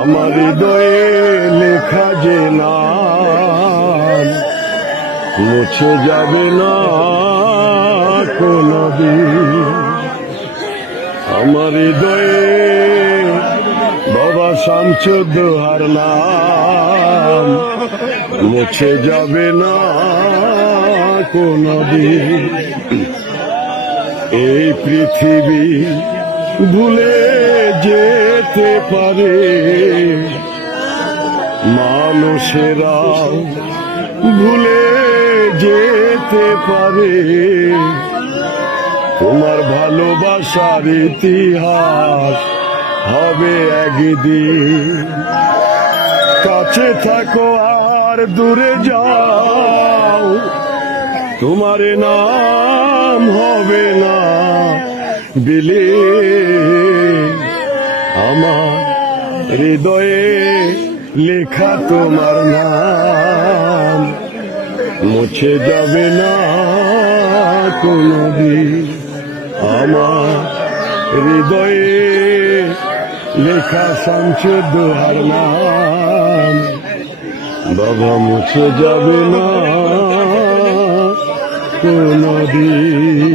আমার হৃদয়ে লেখা যে নাম মুছে যাবে না কোনদিন। আমার হৃদয়ে বাবা শামসুদ্দোহার নাম মুছে যাবে না কোনদিন। এই পৃথিবী ভুলে যেতে পারে মানুষেরা, ভুলে যেতে পারে তোমার ভালোবাসার ইতিহাস হবে একদিন। কাছে থাকো আর দূরে যাও, তোমার নাম হবে না বিলীন। আমার হৃদয়ে লেখা তোমার নাম মুছে যাবে না কোনদিন। আমার হৃদয়ে লেখা শামসুদ্দোহার নাম বাবা মুছে যাবে না কোনদিন।